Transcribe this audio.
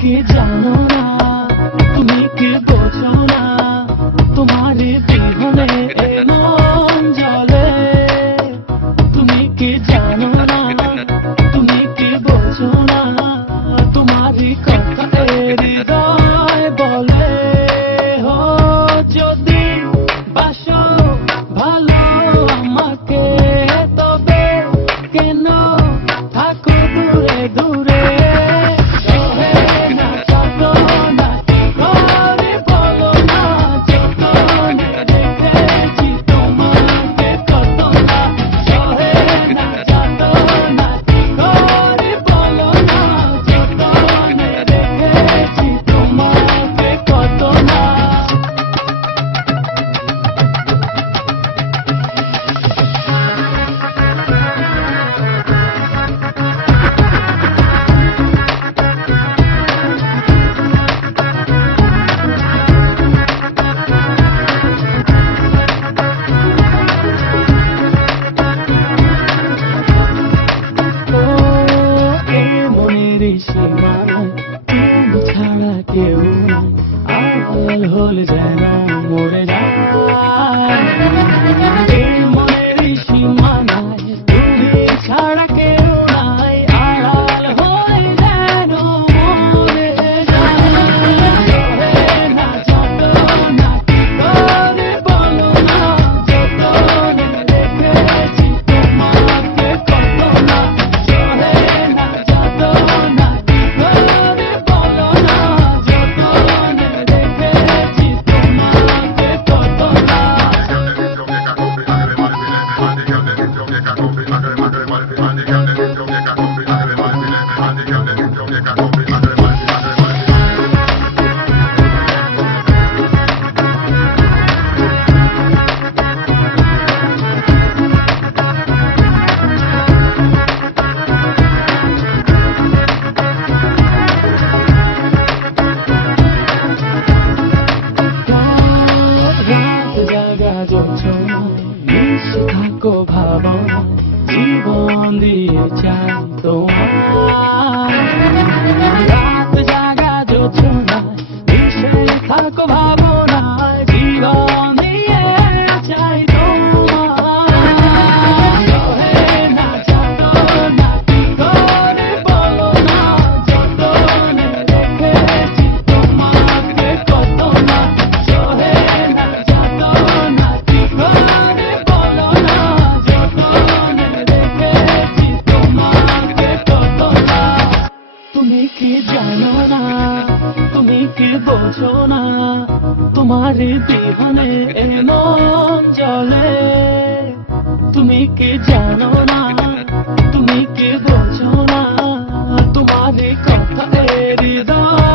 কি জানো না, তুমি কি বোঝো না, তোমার বিহনে মন জ্বলে। তুমি কি জানো না, তুমি কি বোঝো না, তোমার কথা হৃদয় বলে। হো যদি বাসো ভালো আমাকে, তবে কেন থাকো দূরে দূরে। তুমি ছাড়া কেউ নাই, আড়াল হলে যেন মরে যায়। এই মনের সীমানায় তুমি ছাড়া কেউ নাই, আড়াল হলে যেন মরে যায়। না যত না কি করে বলো না, যতনে রেখেছি তোমাকে কত না। সহে না যত না কি করে বলো না, যতনে রেখেছি তোমাকে কত না। থাকো ভাবনা, জীবন দিয়ে চাই তোমার। রাত জাগা যোছনায় মিশে থাকো ভাবনায়, জীবন দিয়ে চাই তোমার। সহে না যত না কি করে বলো না, যতনে রেখেছি তোমাকে কত না। সহে না যত না কি করে বলো না, যতনে রেখেছি তোমাকে কত না। তুমি কি জানো না, তুমি কি বোঝো না, তোমার বিহনে মন জ্বলে। তুমি কি জানো না, তুমি কি বোঝো না, তোমার কথা হৃদয়